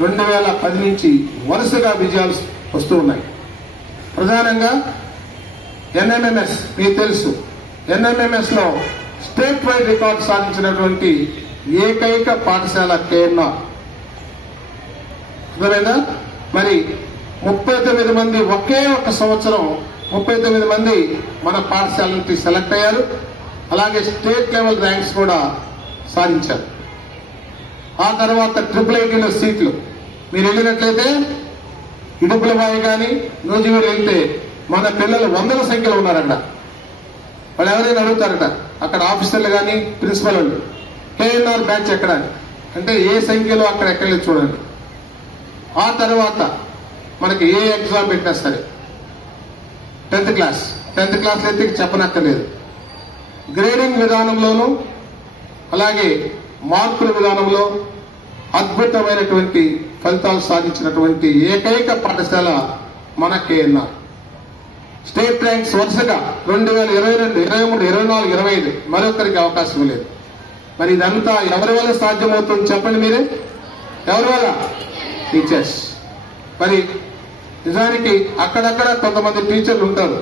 2010 నుంచి వరుసగా విజయాలు వస్తూ ఉన్నాయి. ప్రధానంగా ఎన్ఎంఎంఎస్ మీకు తెలుసు, ఎన్ఎంఎంఎస్లో స్టేట్ వైడ్ రికార్డు సాధించినటువంటి ఏకైక పాఠశాల కేఎన్ఆర్. అర్థమైందా? మరి 39 మంది ఒకే ఒక సంవత్సరం 39 మంది మన పాఠశాల నుంచి సెలెక్ట్ అయ్యారు. అలాగే స్టేట్ లెవెల్ ర్యాంక్స్ కూడా సాధించారు. ఆ తర్వాత IIITలో సీట్లు మీరు వెళ్ళినట్లయితే ఇడుపులబాయి కానీ నూజివీడు వెళ్తే మన పిల్లలు వందల సంఖ్యలో ఉన్నారట. వాళ్ళు ఎవరైనా అడుగుతారట అక్కడ ఆఫీసర్లు కానీ ప్రిన్సిపల్ వాళ్ళు, కేఎన్ఆర్ బ్యాచ్ ఎక్కడ అంటే ఏ సంఖ్యలో అక్కడ ఎక్కడలేదు చూడండి. ఆ తర్వాత మనకి ఏ ఎగ్జామ్ పెట్టినా సరే 10th క్లాస్ అయితే చెప్పనక్కర్లేదు. గ్రేడింగ్ విధానంలోనూ అలాగే మార్కుల విధానంలో అద్భుతమైనటువంటి ఫలితాలు సాధించినటువంటి ఏకైక పాఠశాల మన కేఎన్ఆర్. స్టేట్ ర్యాంక్స్ వరుసగా 2022, 23, 24, 25 మరొకరికి అవకాశం లేదు. మరి ఇదంతా ఎవరి వల్ల సాధ్యమవుతుంది చెప్పండి మీరే? ఎవరి వల్ల? టీచర్స్. మరి నిజానికి అక్కడక్కడ కొంతమంది టీచర్లు ఉంటారు,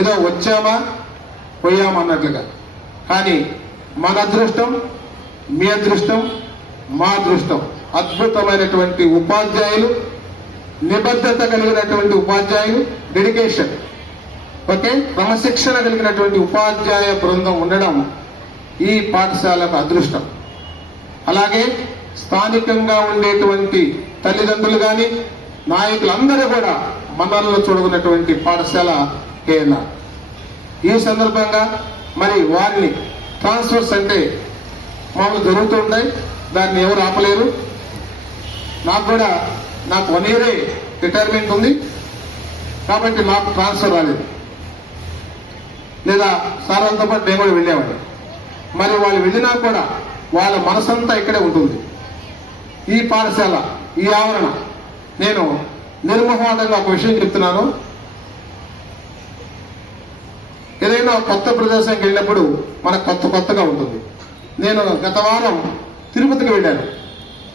ఏదో వచ్చామా పోయామా అన్నట్లుగా. కానీ మన అదృష్టం, మీ అదృష్టం, మా అదృష్టం అద్భుతమైనటువంటి ఉపాధ్యాయులు, నిబద్ధత కలిగినటువంటి ఉపాధ్యాయులు, డెడికేషన్, ఓకే, క్రమశిక్షణ కలిగినటువంటి ఉపాధ్యాయ బృందం ఉండడం ఈ పాఠశాలకు అదృష్టం. అలాగే స్థానికంగా ఉండేటువంటి తల్లిదండ్రులు కానీ నాయకులందరూ కూడా మనల్లో చూడకున్నటువంటి పాఠశాల కేఎన్ఆర్. ఈ సందర్భంగా మరి వారిని ట్రాన్స్ఫర్స్ అంటే మామూలు జరుగుతూ ఉంటాయి, దాన్ని ఎవరు ఆపలేరు. నాకు 1 ఇయరే రిటైర్మెంట్ ఉంది కాబట్టి నాకు ట్రాన్స్ఫర్ రాలేదు, లేదా సార్ వాళ్ళతో పాటు నేను కూడా వెళ్ళేవాడిని. మరి వాళ్ళు వెళ్ళినా కూడా వాళ్ళ మనసంతా ఇక్కడే ఉంటుంది. ఈ పాఠశాల, ఈ ఆవరణ, నేను నిర్మోహమాటంగా ఒక విషయం చెప్తున్నాను. ఏదైనా కొత్త ప్రదేశానికి వెళ్ళినప్పుడు మనకు కొత్తగా ఉంటుంది. నేను గత వారం తిరుపతికి వెళ్ళాను.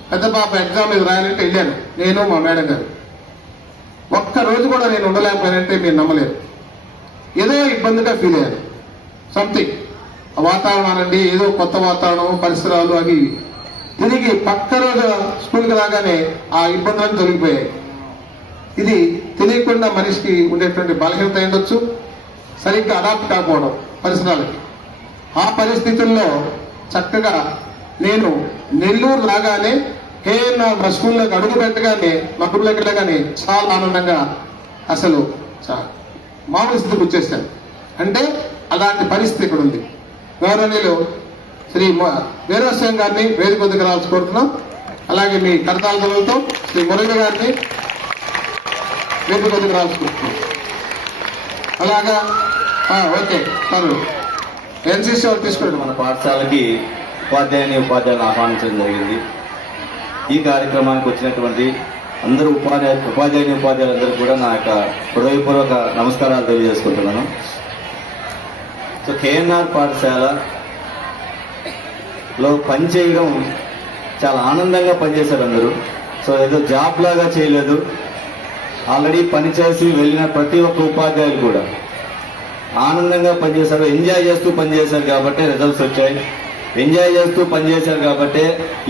పెద్ద పాప ఎగ్జామ్ మీద రాయాలంటే వెళ్ళాను, నేను మా మేడం గారు. ఒక్కరోజు కూడా నేను ఉండలేకపోయానంటే మీరు నమ్మలేరు. ఏదో ఇబ్బందిగా ఫీల్ అయ్యాను. సంథింగ్ వాతావరణం అనండి, ఏదో కొత్త వాతావరణం, పరిసరాలు అవి తిరిగి పక్క రోజు స్కూల్కి రాగానే ఆ ఇబ్బందులను తొలగిపోయాయి. ఇది తెలియకుండా మనిషికి ఉండేటువంటి బలహీనత ఉండొచ్చు, సరిగ్గా అడాప్ట్ కాకపోవడం పరిసరాలకి. ఆ పరిస్థితుల్లో చక్కగా నేను నెల్లూరు రాగానే కేఎన్ఆర్ మా స్కూల్లోకి అడుగు పెట్టగానే మా గుడిలోకి వెళ్ళగానే చాలా ఆనందంగా అసలు మామూలు స్థితికి వచ్చేసాను. అంటే అలాంటి పరిస్థితి ఇక్కడ ఉంది. గౌరవనీయులు శ్రీ వీరస్వామి గారిని వేదిక వద్దకు రావాల్సి కోరుతున్నాం. అలాగే మీ కరతాల ధ్వనులతో శ్రీ మురళి గారిని వేదిక వద్దకు రావాల్సి కోరుతున్నాం. అలాగా ఓకే సార్, ఎన్సీసీ వాళ్ళు తీసుకోండి. మన పాఠశాలకి ఉపాధ్యాయులను ఆహ్వానించడం జరిగింది. ఈ కార్యక్రమానికి వచ్చినటువంటి అందరూ ఉపాధ్యాయులందరూ కూడా నా యొక్క హృదయపూర్వక నమస్కారాలు తెలియజేసుకుంటున్నాను. సో కేఎన్ఆర్ పాఠశాలలో పనిచేయడం చాలా ఆనందంగా పనిచేశారు అందరూ. సో ఏదో జాబ్ లాగా చేయలేదు, ఆల్రెడీ పనిచేసి వెళ్ళిన ప్రతి ఒక్క ఉపాధ్యాయులు కూడా ఆనందంగా పనిచేశారు, ఎంజాయ్ చేస్తూ పనిచేశారు కాబట్టి రిజల్ట్స్ వచ్చాయి. ఎంజాయ్ చేస్తూ పనిచేశారు కాబట్టి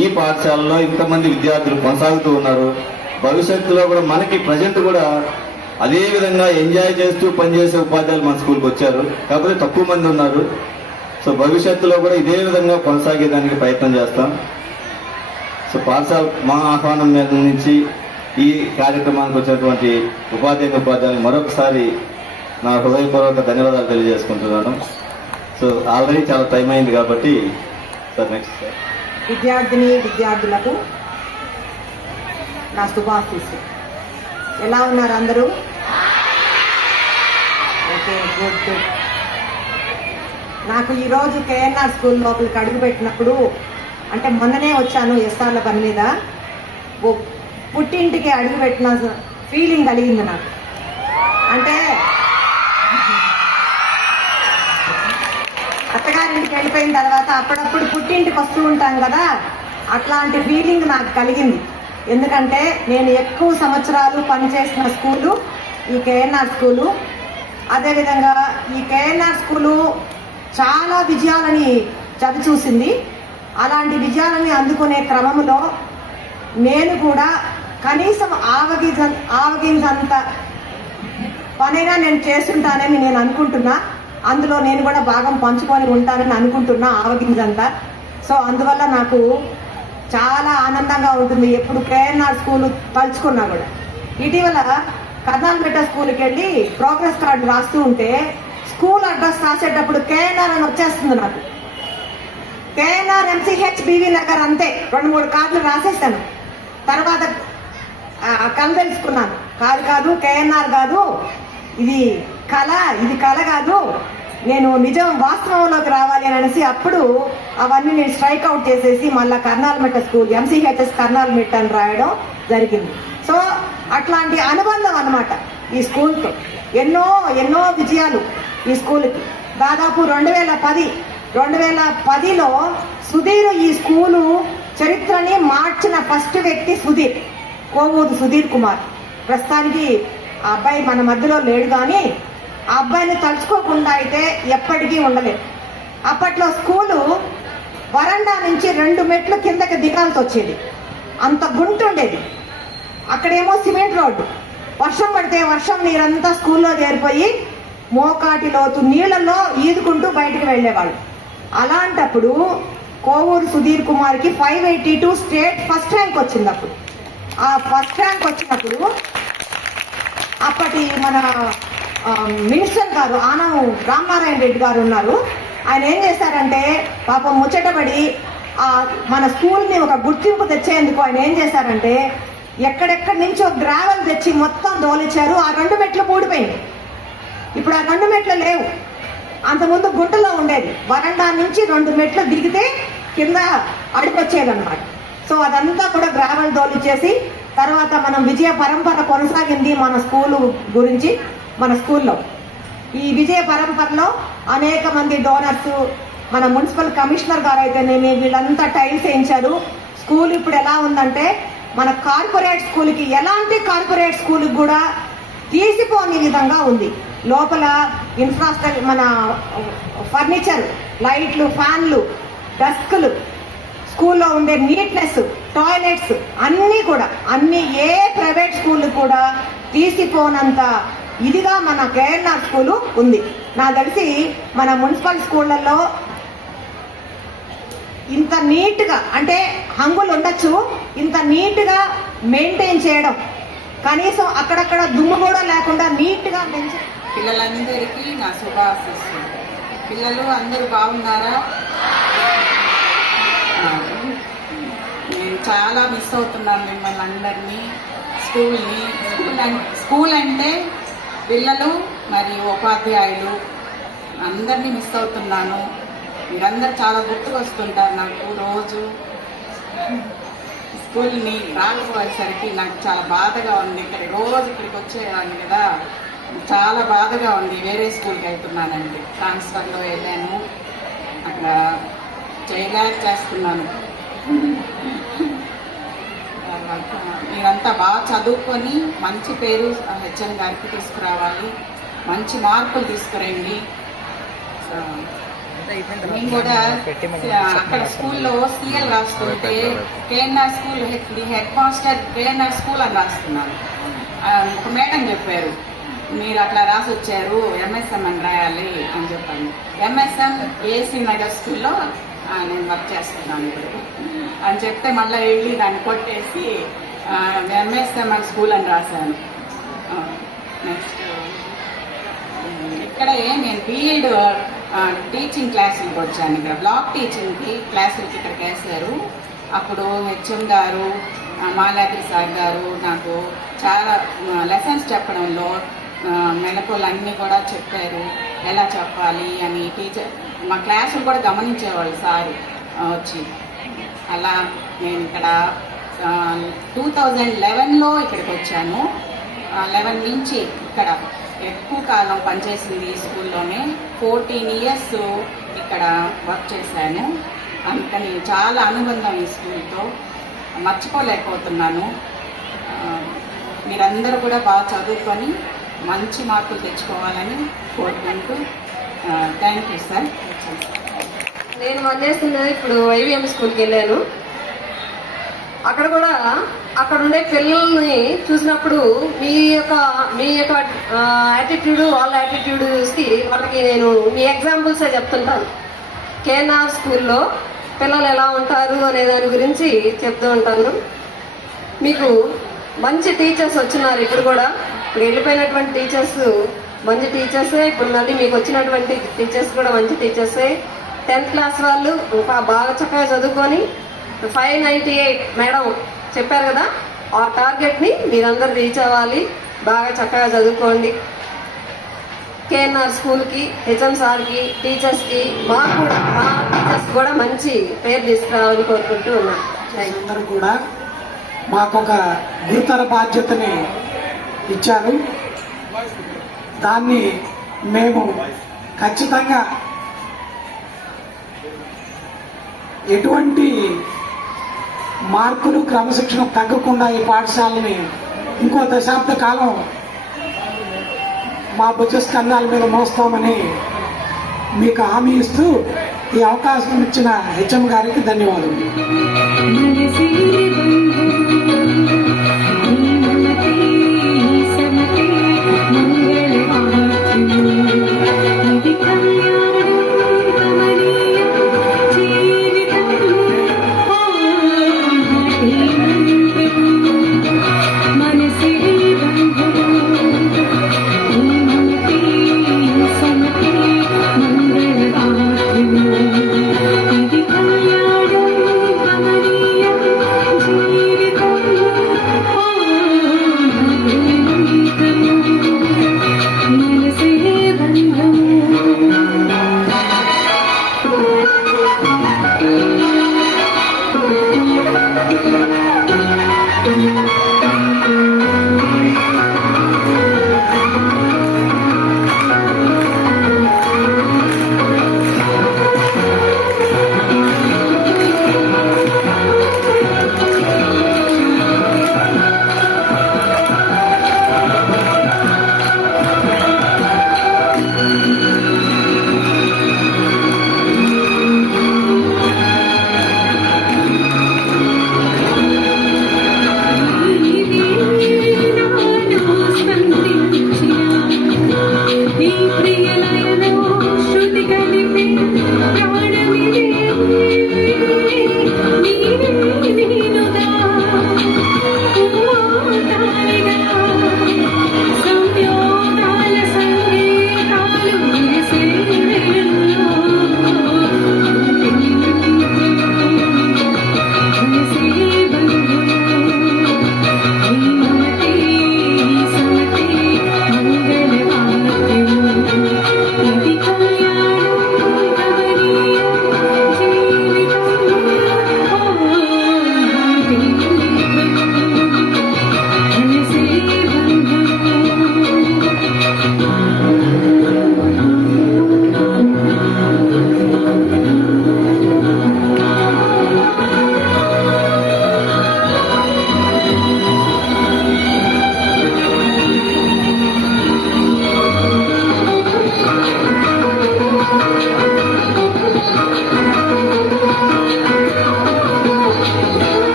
ఈ పాఠశాలలో ఇంతమంది విద్యార్థులు కొనసాగుతూ ఉన్నారు. భవిష్యత్తులో కూడా మనకి ప్రజెంట్ కూడా అదే విధంగా ఎంజాయ్ చేస్తూ పనిచేసే ఉపాధ్యాయులు మన స్కూల్కి వచ్చారు, కాకపోతే తక్కువ మంది ఉన్నారు. సో భవిష్యత్తులో కూడా ఇదే విధంగా కొనసాగేదానికి ప్రయత్నం చేస్తాం. సో పాఠశాల మా ఆహ్వానం మీద నుంచి ఈ కార్యక్రమానికి వచ్చినటువంటి ఉపాధ్యాయులు మరొకసారి నా హృదయపూర్వక ధన్యవాదాలు తెలియజేసుకుంటున్నాను. సో ఆల్రెడీ చాలా టైం అయింది కాబట్టి సార్ నెక్స్ట్ సార్. విద్యార్థులకు నా శుభాశీస్సులు. ఎలా ఉన్నారు అందరూ? Okay, good good. నాకు ఈరోజు కేఎన్ఆర్ స్కూల్ లోపలికి అడుగుపెట్టినప్పుడు, అంటే మొన్ననే వచ్చాను ఎస్ఆర్ల పని మీద, పుట్టింటికి అడుగుపెట్టిన ఫీలింగ్ కలిగింది నాకు. అంటే అత్తగారింటికి వెళ్ళిపోయిన తర్వాత అప్పుడప్పుడు పుట్టింటికి వస్తూ ఉంటాం కదా, అట్లాంటి ఫీలింగ్ నాకు కలిగింది. ఎందుకంటే నేను ఎక్కువ సంవత్సరాలు పనిచేసిన స్కూలు ఈ కేఎన్ఆర్ స్కూలు. అదేవిధంగా ఈ కేఎన్ఆర్ స్కూలు చాలా విజయాలని చవి చూసింది. అలాంటి విజయాలని అందుకునే క్రమంలో నేను కూడా కనీసం ఆవగించంత పనైనా నేను చేస్తుంటానని నేను అనుకుంటున్నా. అందులో నేను కూడా భాగం పంచుకొని ఉంటానని అనుకుంటున్నా, ఆవగించంత. సో అందువల్ల నాకు చాలా ఆనందంగా ఉంటుంది ఎప్పుడు కేఎన్ఆర్ స్కూల్ తలుచుకున్నా కూడా. ఇటీవల కర్నాల్పేట స్కూల్కి వెళ్ళి ప్రోగ్రెస్ కార్డు రాస్తూ ఉంటే స్కూల్ అడ్రస్ రాసేటప్పుడు కేఎన్ఆర్ అని వచ్చేస్తుంది నాకు. కేఎన్ఆర్ ఎంసీహెచ్ బీవీ నగర్ అంతే, 2-3 కార్డులు రాసేసాను. తర్వాత కళ తెలుసుకున్నాను, కాదు కేఎన్ఆర్ కాదు, ఇది కళ కాదు, నేను నిజం వాస్తవంలోకి రావాలి అని అనేసి అప్పుడు అవన్నీ నేను స్ట్రైక్ అవుట్ చేసేసి మళ్ళీ కర్నాల్మెట్ట స్కూల్ ఎంసీహెచ్ఎస్ కర్నాల్మెట్ట అని రాయడం జరిగింది. సో అట్లాంటి అనుబంధం అన్నమాట ఈ స్కూల్తో. ఎన్నో విజయాలు ఈ స్కూల్కి. దాదాపు 2010లో సుధీర్ ఈ స్కూలు చరిత్రని మార్చిన ఫస్ట్ వ్యక్తి సుధీర్, కోవూరు సుధీర్ కుమార్. ప్రస్తుతానికి ఆ అబ్బాయి మన మధ్యలో లేడు, కానీ ఆ అబ్బాయిని తలుచుకోకుండా అయితే ఎప్పటికీ ఉండలేదు. అప్పట్లో స్కూలు వరండా నుంచి 2 మెట్లు కిందకి దిగాల్సి వచ్చేది, అంత గుంటుండేది. అక్కడేమో సిమెంట్ రోడ్డు, వర్షం పడితే వర్షం నీరంతా స్కూల్లో చేరిపోయి మోకాటి లోతు నీళ్లలో ఈదుకుంటూ బయటకు వెళ్ళేవాళ్ళు. అలాంటప్పుడు కోవూరు సుధీర్ కుమార్కి 582 స్టేట్ ఫస్ట్ ర్యాంక్ వచ్చింది. అప్పుడు ఆ ఫస్ట్ ర్యాంక్ వచ్చినప్పుడు అప్పటి మన మినిస్టర్ గారు ఆనం రామనారాయణ రెడ్డి గారు ఉన్నారు. ఆయన ఏం చేశారంటే పాపం ముచ్చటపడి మన స్కూల్ని ఒక గుర్తింపు తెచ్చేందుకు ఆయన ఏం చేశారంటే ఎక్కడెక్కడి నుంచో గ్రావెల్ తెచ్చి మొత్తం దోలిచ్చారు. ఆ 2 మెట్లు ఊడిపోయింది. ఇప్పుడు ఆ 2 మెట్లు లేవు, అంతకుముందు గుంటలో ఉండేది. వరండా నుంచి 2 మెట్లు దిగితే కింద అడుగొచ్చేది అనమాట. సో అదంతా కూడా గ్రావెల్ దోలిచ్చేసి తర్వాత మనం విజయ పరంపర కొనసాగింది మన స్కూలు గురించి. మన స్కూల్లో ఈ విజయ పరంపరలో అనేక మంది డోనర్స్, మన మున్సిపల్ కమిషనర్ గారు అయితేనేమి వీళ్ళంతా టైల్స్ వేయించారు. స్కూల్ ఇప్పుడు ఎలా ఉందంటే మన కార్పొరేట్ స్కూల్కి, ఎలాంటి కార్పొరేట్ స్కూల్కి కూడా తీసిపోని విధంగా ఉంది. లోపల ఇన్ఫ్రాస్ట్రక్చర్, మన ఫర్నిచర్, లైట్లు, ఫ్యాన్లు, డెస్క్లు, స్కూల్లో ఉండే నీట్నెస్, టాయిలెట్స్ అన్నీ ఏ ప్రైవేట్ స్కూల్ కూడా తీసిపోనంత ఇదిగా మన కేఎన్ఆర్ స్కూలు ఉంది. నాకు తెలిసి మన మున్సిపల్ స్కూళ్ళల్లో ఇంత నీట్గా, అంటే హంగులు ఉండొచ్చు, ఇంత నీట్గా మెయింటైన్ చేయడం, కనీసం అక్కడక్కడ దుమ్ము కూడా లేకుండా నీట్గా మెయింటైన్. పిల్లలందరికీ నా శుభాశీస్సులు. పిల్లలు అందరూ బాగున్నారా? నేను చాలా మిస్ అవుతున్నాను మిమ్మల్ని అందరినీ, స్కూల్ని. స్కూల్ అంటే పిల్లలు మరియు ఉపాధ్యాయులు అందరినీ మిస్ అవుతున్నాను. మీరందరూ చాలా గుర్తుకొస్తుంటారు నాకు. రోజు స్కూల్ని రాకపోయేసరికి నాకు చాలా బాధగా ఉంది. రోజు ఇక్కడికి వచ్చేవాడిని కదా, చాలా బాధగా ఉంది. వేరే స్కూల్కి వెళ్తున్నానండి, ట్రాన్స్ఫర్లో వెళ్ళాను, అక్కడ చేస్తున్నాను. మీరంతా బాగా చదువుకొని మంచి పేరు హెచ్ఎం గారికి తీసుకురావాలి, మంచి మార్కులు తీసుకురండి. నేను కూడా అక్కడ స్కూల్లో సిఎల్ రాస్తుంటే KNR school head master KNR school అని రాస్తున్నాను. ఒక మేడం చెప్పారు, మీరు అట్లా రాసి వచ్చారు, ఎంఎస్ఎం అని రాయాలి అని చెప్పాను. ఎంఎస్ఎం ఏసీ నగర్ స్కూల్లో నేను వర్క్ చేస్తున్నాను ఇప్పుడు అని చెప్తే మళ్ళీ వెళ్ళి దాన్ని కొట్టేసి ఎంఎస్ఎంఎల్ స్కూల్ అని రాశాను. నెక్స్ట్ ఇక్కడే నేను బీఎడ్ టీచింగ్ క్లాసులకు వచ్చాను. ఇక్కడ బ్లాక్ టీచింగ్కి క్లాసులకి ఇక్కడికి వేశారు. అప్పుడు హెచ్ఎం గారు, మాలాద్రి సార్ గారు నాకు చాలా లెసన్స్ చెప్పడంలో మెలకువలన్నీ కూడా చెప్పారు, ఎలా చెప్పాలి అని. టీచర్ మా క్లాసులు కూడా గమనించేవాళ్ళు సారు వచ్చి. అలా నేను ఇక్కడ 2011లో ఇక్కడికి వచ్చాను. 11 నుంచి ఇక్కడ ఎక్కువ కాలం పనిచేసింది ఈ స్కూల్లోనే. 14 ఇయర్స్ ఇక్కడ వర్క్ చేశాను. అందుకని చాలా అనుబంధం ఈ స్కూల్తో. మర్చిపోలేకపోతున్నాను. మీరందరూ కూడా బాగా చదువుకొని మంచి మార్కులు తెచ్చుకోవాలని కోరుకుంటూ థ్యాంక్ యూ సార్. నేను వన్నేస్తున్నా ఇప్పుడు ఐవీఎం స్కూల్కి వెళ్ళాను. అక్కడ కూడా అక్కడ ఉండే పిల్లల్ని చూసినప్పుడు మీ యొక్క యాటిట్యూడ్ వాళ్ళ యాటిట్యూడ్స్కి వాళ్ళకి నేను మీ ఎగ్జాంపుల్సే చెప్తుంటాను. కేఎన్ఆర్ స్కూల్లో పిల్లలు ఎలా ఉంటారు అనే దాని గురించి చెప్తూ ఉంటాను. మీకు మంచి టీచర్స్ వచ్చినారు. ఇప్పుడు కూడా ఇప్పుడు వెళ్ళిపోయినటువంటి టీచర్స్ మంచి టీచర్సే, ఇప్పుడు మళ్ళీ మీకు వచ్చినటువంటి టీచర్స్ కూడా మంచి టీచర్సే. 10th క్లాస్ వాళ్ళు ఇంకా బాగా చక్కగా చదువుకొని 598 మేడం చెప్పారు కదా, ఆ టార్గెట్ని మీరందరూ రీచ్ అవ్వాలి. బాగా చక్కగా చదువుకోండి. కేఎన్ఆర్ స్కూల్కి, హెచ్ఎం సార్కి, టీచర్స్కి మా టీచర్స్ కూడా మంచి పేరు తీసుకురావాలని కోరుకుంటూ ఉన్నాను. అందరూ కూడా మాకొక గురుతర బాధ్యతని ఇచ్చారు. దాన్ని మేము ఖచ్చితంగా ఎటువంటి మార్కులు క్రమశిక్షణ తగ్గకుండా ఈ పాఠశాలని ఇంకో దశాబ్ద కాలం మా భుజస్కంధాల మీద మోస్తామని మీకు హామీ ఇస్తూ ఈ అవకాశం ఇచ్చిన హెచ్ఎం గారికి ధన్యవాదాలు.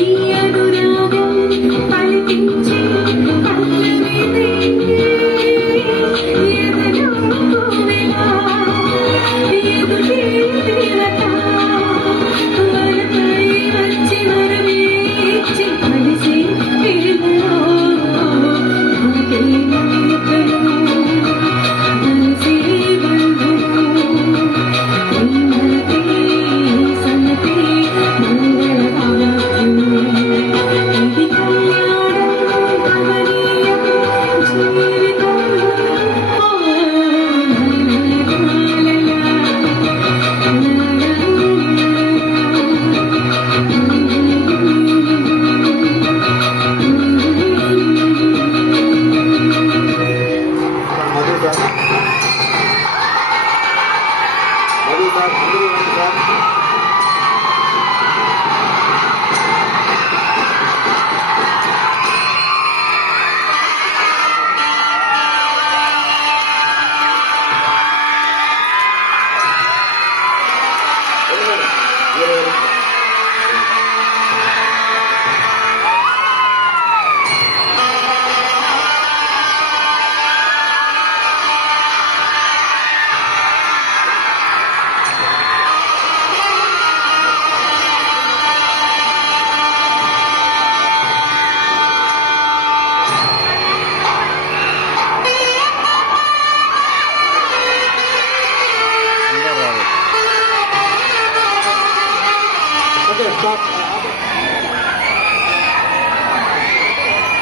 ఈ అనురాగం పలికించే పల్లవిదే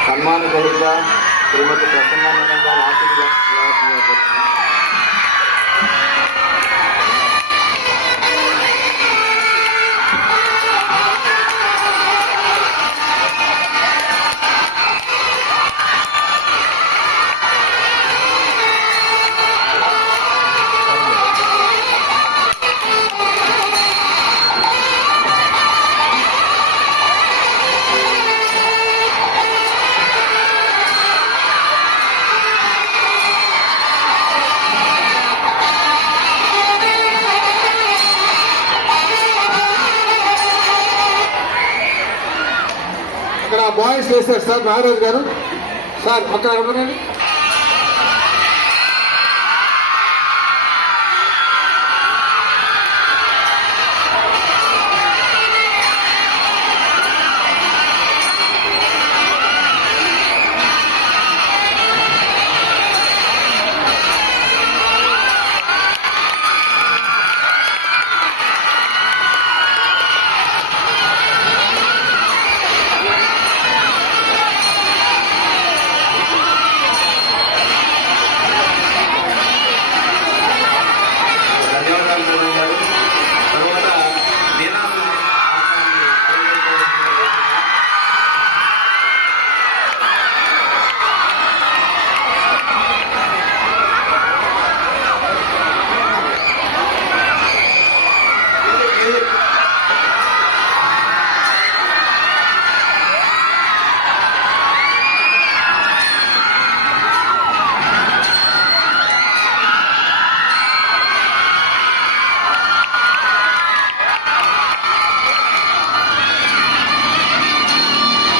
సన్మానకరులుగా శ్రీమతి ప్రసన్నానంద గారు ఆశీర్వాదాలు. అక్కడ బాయ్స్ వేస్తారు సార్, నాగరాజు గారు సార్ అక్కడ ఉండండి. ధన్యవాదాలు మేడం గారు. తర్వాత దీనాలు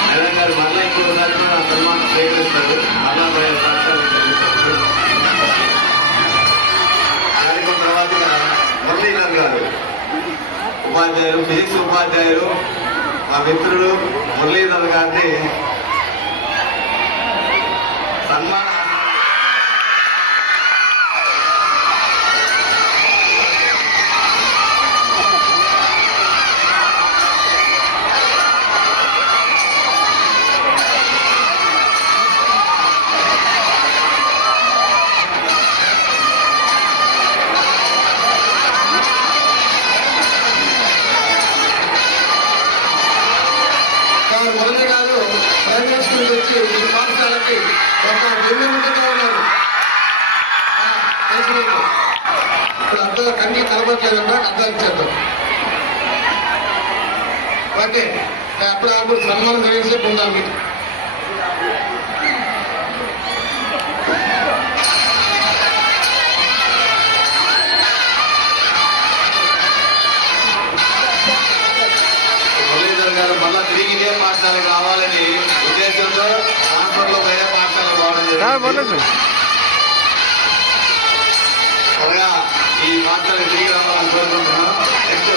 మేడం గారు మళ్ళీ ఇంకోసారి కూడా సన్మానం స్వీకరిస్తారు. మళ్ళా కార్యక్రమం తర్వాత మురళీధర్ గారు ఉపాధ్యాయులు, ఫిజిక్స్ ఉపాధ్యాయులు, మా మిత్రుడు మురళీధర్ గారిని సన్మానం సార్ మురళి గారు ప్రైవేట్ స్కూల్ వచ్చి ఈ పాఠశాలకి ఒక వెన్నెముకగా ఉన్నారు. ఇప్పుడు అర్థం కంటి కలపట్లేదన్నా అర్థం ఇచ్చేద్దాం. ఓకే, అప్పుడు సన్మానం జరిగేసేపు ఉండాలి మీకు. మురళీధర్ గారు మళ్ళా తిరిగి ఇదే పాఠశాలకు రావాలని ఉద్దేశంతో ట్రాన్స్ఫర్లో వేరే పాఠశాలకు పోవడం జరిగింది. త్వరగా ఈ పాఠశాలకు తిరిగి రావాలని కోరుకుంటున్నాం. నెక్స్ట్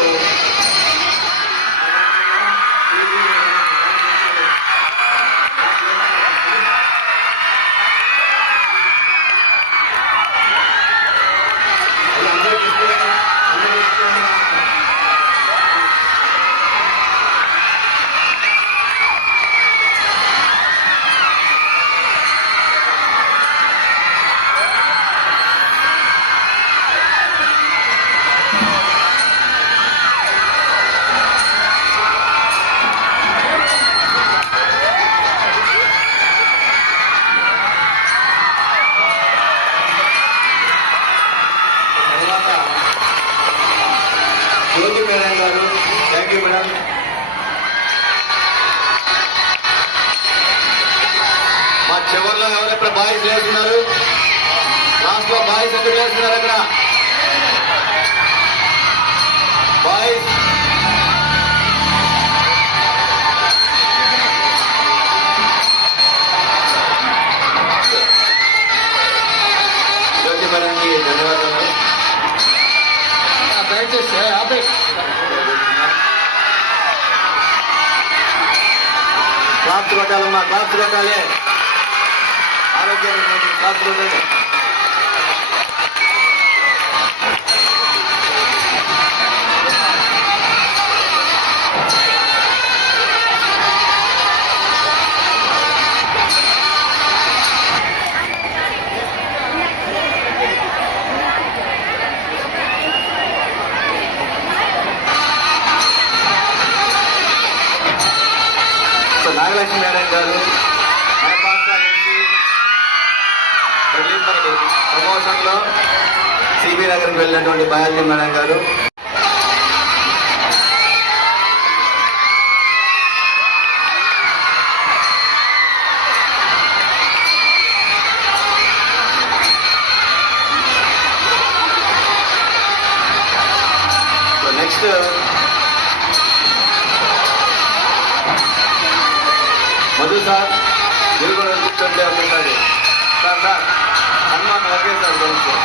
జ్యోతి మేడం గారు, థ్యాంక్ యూ మేడం. మా చివరిలో ఎవరెక్కడ బాయ్స్ లేస్తున్నారు? లాస్ట్ లో బాయ్స్ ఎందుకు లేస్తున్నారు? అక్కడ బాయ్స్ జ్యోతి మేడంకి ధన్యవాదాలు. దయచేసి ఆపే. క్లాప్స్ కొట్టాలమ్మా, క్లాప్స్ కొట్టాలి. ఆరోగ్యం క్లాప్స్ కొట్టాలి. ప్రమోషన్లో సిబి నగర్కి వెళ్ళినటువంటి బయాలజీ మేడం గారు, నెక్స్ట్ మధు సార్, మీరు కూడా కూర్చోండి ఒకసారి. సార్ హనుమాన్ ఓకే సార్ కొంచెం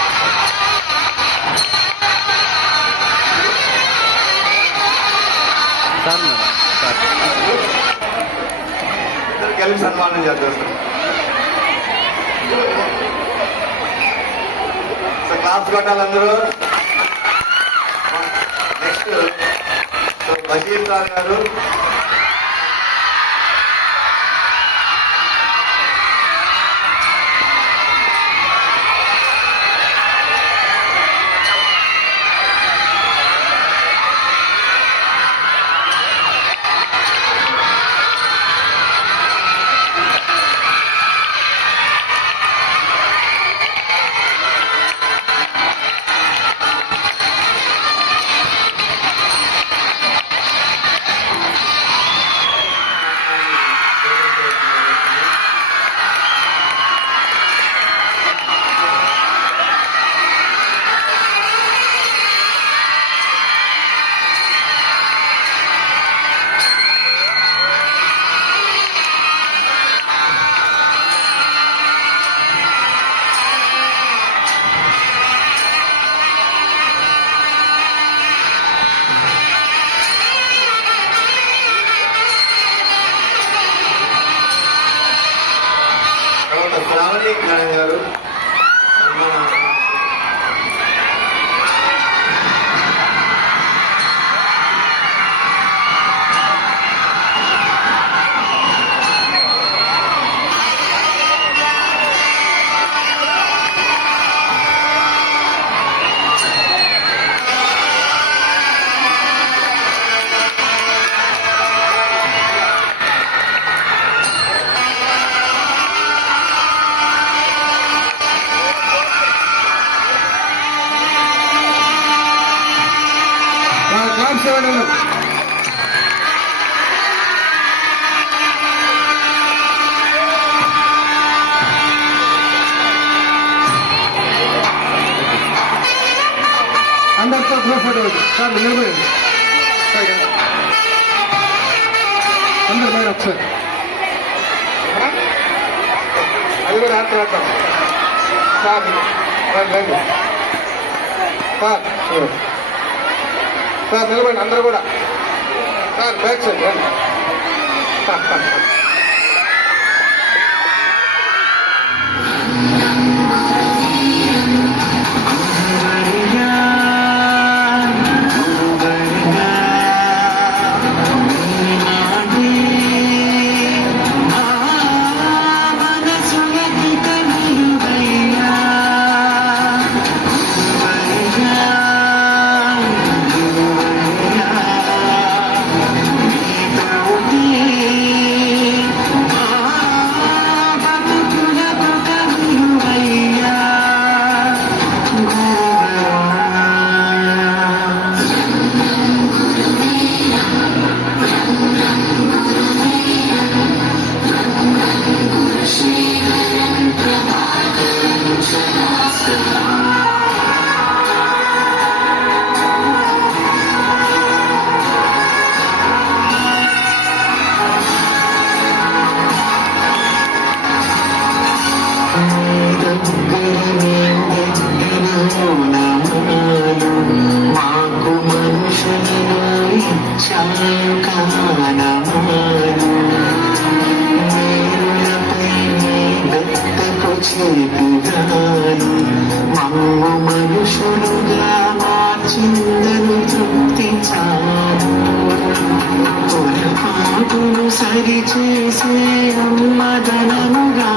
కలిసి సన్మానం చేద్దాం సార్. క్లాస్ కొట్టాలందరూ. Next Basheer sir garu, Shravani madam గారు అందరితో గ్రూప్ ఫోటో సార్ నిలబడి అందరు బయట ఒకసారి అది కూడా ఆడతాం సార్. సార్ నిలబడి అందరూ కూడా సార్ బ్యాక్ సైడ్ రండి. మనుషులుగా మార్చిందని తృప్తి చాలు, పొరపాటును సరిచేసే మదనముగా